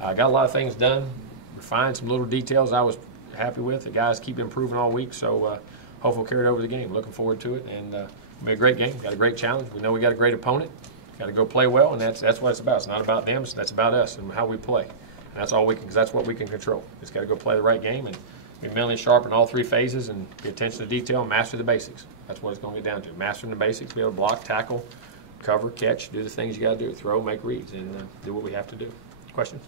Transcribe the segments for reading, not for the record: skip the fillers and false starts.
I got a lot of things done, refined some little details I was happy with. The guys keep improving all week, so hopefully we'll carry it over the game. Looking forward to it, and it'll be a great game. Got a great challenge. We know we got a great opponent. Got to go play well, and that's what it's about. It's not about them. That's about us and how we play. And that's all we can, because that's what we can control. Just got to go play the right game and be mentally sharp in all three phases and pay attention to detail and master the basics. That's what it's going to get down to. Mastering the basics, be able to block, tackle, cover, catch, do the things you got to do, throw, make reads, and do what we have to do. Questions?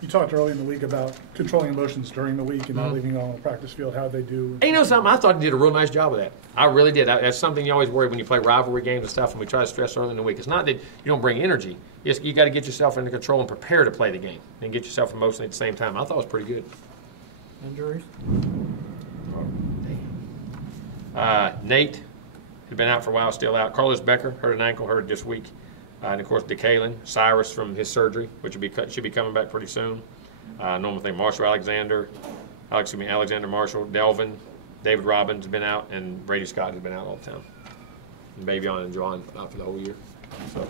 You talked early in the week about controlling emotions during the week and not leaving it on the practice field. How they do? And you know something? I thought he did a real nice job of that. I really did. That's something you always worry when you play rivalry games and stuff, and we try to stress early in the week. It's not that you don't bring energy. You got to get yourself into control and prepare to play the game and get yourself emotionally at the same time. I thought it was pretty good. Injuries? Nate had been out for a while, still out. Carlos Becker hurt an ankle, hurt this week. And, of course, DeKalen, Cyrus from his surgery, which should be coming back pretty soon. Normal thing, Alexander Marshall, Delvin, David Robbins has been out, and Brady Scott has been out all the time. And Bavion and John out for the whole year. So,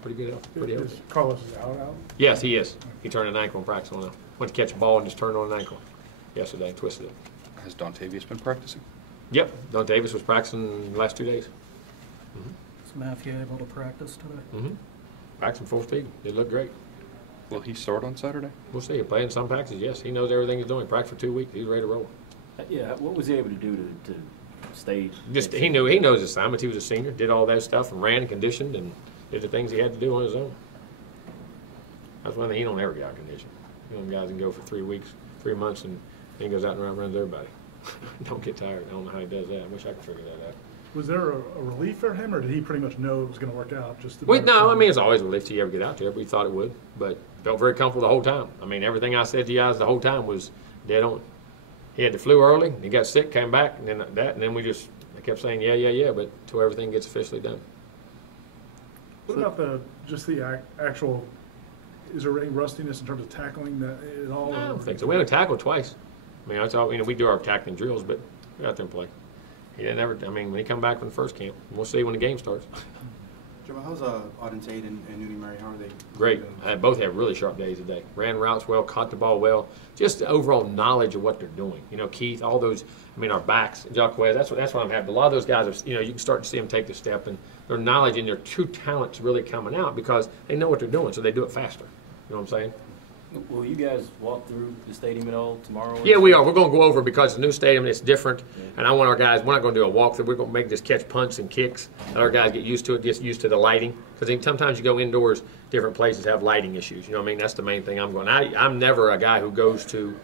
pretty good. Pretty healthy. Carlos is out? Yes, he is. He turned an ankle in practice on went to catch a ball and just turned on an ankle yesterday and twisted it. Has Dontavius been practicing? Yep, Don Davis was practicing the last 2 days. Is Matthew able to practice today? Practicing full speed. They look great. Will he start on Saturday? We'll see. He'll play in some practices, yes. He knows everything he's doing. He practiced for 2 weeks. He's ready to roll. Yeah, what was he able to do to stay? He knows his assignments. He was a senior, did all that stuff, and ran and conditioned and did the things he had to do on his own. That's one thing he don't ever get out of condition. You know, them guys can go for 3 weeks, 3 months, and then he goes out and runs everybody. Don't get tired. I don't know how he does that. I wish I could figure that out. Was there a relief for him, or did he pretty much know it was going to work out? No, I mean, it's always a relief till you ever get out there. We thought it would, but felt very comfortable the whole time. I mean, everything I said to you guys the whole time was dead on. He had the flu early, he got sick, came back, and then I kept saying, yeah, but until everything gets officially done. What about the actual, is there any rustiness in terms of tackling that at all? I don't think so. We only tackled twice. I mean, that's all, we do our tackling drills, but we got out there and play. He didn't ever, when he come back from the first camp, we'll see when the game starts. Jimbo, how's Auden Tate and Nudie Murray? How are they? Great. Both have really sharp days today. Ran routes well, caught the ball well. Just the overall knowledge of what they're doing. You know, Keith, all those, our backs, Jacquez, that's what I'm happy. A lot of those guys, you can start to see them take the step, and their knowledge and their true talent's really coming out because they know what they're doing, so they do it faster. You know what I'm saying? Will you guys walk through the stadium at all tomorrow? Yeah, we are. We're going to go over because the new stadium, it's different. Yeah. And I want our guys, we're not going to do a walkthrough. We're going to make this catch punts and kicks. Let our guys get used to it, get used to the lighting. Because sometimes you go indoors, different places have lighting issues. You know what I mean? That's the main thing I'm going. I'm never a guy who goes to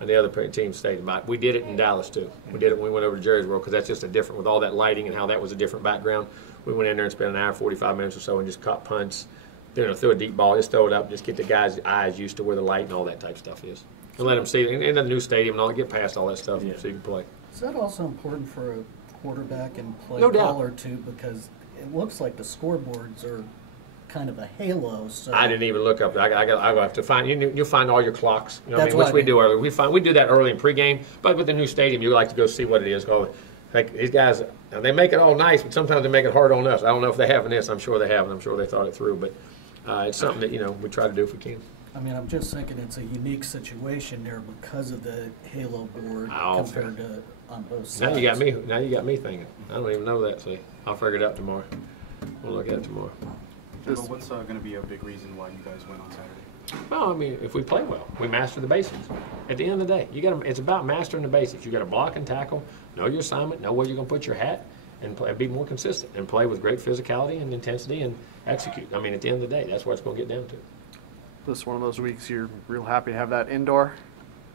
the other team's stadium. We did it in Dallas, too. We did it when we went over to Jerry's World because that's just a different, with all that lighting and how that was a different background. We went in there and spent an hour, 45 minutes or so and just caught punts. Throw a deep ball, just throw it up, just get the guys' eyes used to where the light and all that type of stuff is. And let them see it in the new stadium and all, get past all that stuff so you can play. Is that also important for a quarterback and play no doubt. caller too? Because it looks like the scoreboards are kind of a halo. So I didn't even look up. I have to find. You'll find all your clocks. You know That's which we do early. We do that early in pregame. But with the new stadium, you like to go see what it is. Like these guys, they make it all nice, but sometimes they make it hard on us. I don't know if they have in this. I'm sure they have, and I'm sure they thought it through. But it's something that we try to do if we can. I mean, I'm just thinking it's a unique situation there because of the halo board compared to on both sides. Now you got me thinking. I don't even know that. See, I'll figure it out tomorrow. We'll look at it tomorrow. Jimbo, what's going to be a big reason why you guys win on Saturday? Well, I mean, if we play well, we master the basics. At the end of the day, it's about mastering the basics. You got to block and tackle, know your assignment, know where you're going to put your hat, and be more consistent and play with great physicality and intensity and execute. I mean, at the end of the day, that's what it's going to get down to. This is one of those weeks you're real happy to have that indoor?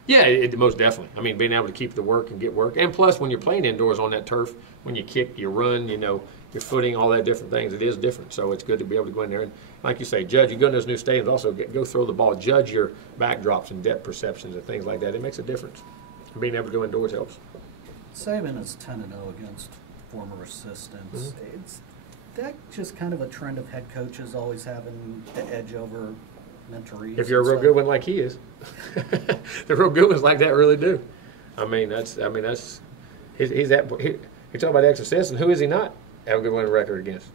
Yeah, most definitely. I mean, being able to keep the work and get work. And plus, when you're playing indoors on that turf, when you kick, you run, your footing, all that different things, it is different. So it's good to be able to go in there and, like you say, you go in those new stadiums, also go throw the ball, judge your backdrops and depth perceptions and things like that. It makes a difference. And being able to go indoors helps. Saban is 10-0 against former assistants. Mm-hmm. It's that just kind of a trend of head coaches always having the edge over mentorees. If you're a real good one like he is, the real good ones like that really do. He's talking about extra assistants. Who is he not have a good winning record against?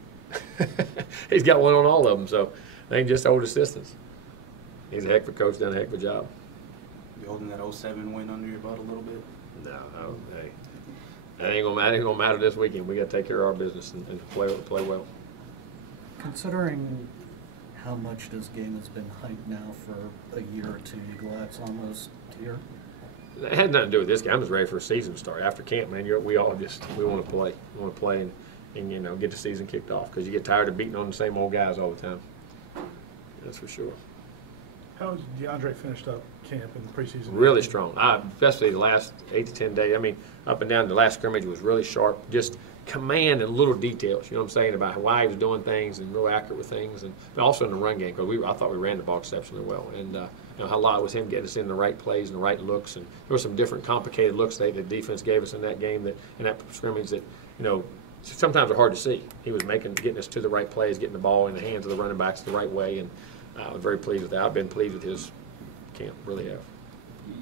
He's got one on all of them. So They ain't just old assistants. He's a heck of a coach, done a heck of a job. You holding that 07 win under your butt a little bit? No, hey, that ain't gonna matter. Ain't gonna matter this weekend. We got to take care of our business and play well. Considering how much this game has been hyped now for a year or two, Eagle Eyes almost here. It had nothing to do with this game. I'm just ready for a season to start. After camp, man, we want to play. We want to play and get the season kicked off because you get tired of beating on the same old guys all the time. That's for sure. How has DeAndre finished up camp in the preseason? Really strong, especially the last 8 to 10 days. I mean, up and down the last scrimmage was really sharp. Just command and little details. You know what I'm saying about why he was doing things and real accurate with things, and but also in the run game because I thought we ran the ball exceptionally well. And a lot was him getting us in the right plays and the right looks. And there were some different complicated looks that the defense gave us in that game in that scrimmage that sometimes are hard to see. He was getting us to the right plays, getting the ball in the hands of the running backs the right way, and I was very pleased with that. I've been pleased with his camp, really have.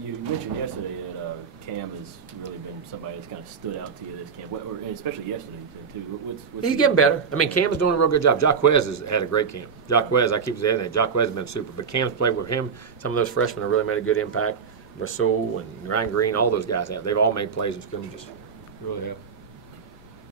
You mentioned yesterday that Cam has really been somebody that's kind of stood out to you this camp, especially yesterday too. He's getting better. I mean, Cam's doing a real good job. Jacquez has had a great camp. Jacquez, I keep saying that. Jacquez has been super. But Cam's played with him. Some of those freshmen have really made a good impact. Rasul and Ryan Green, all those guys have. They've all made plays in scrimmages. Really have.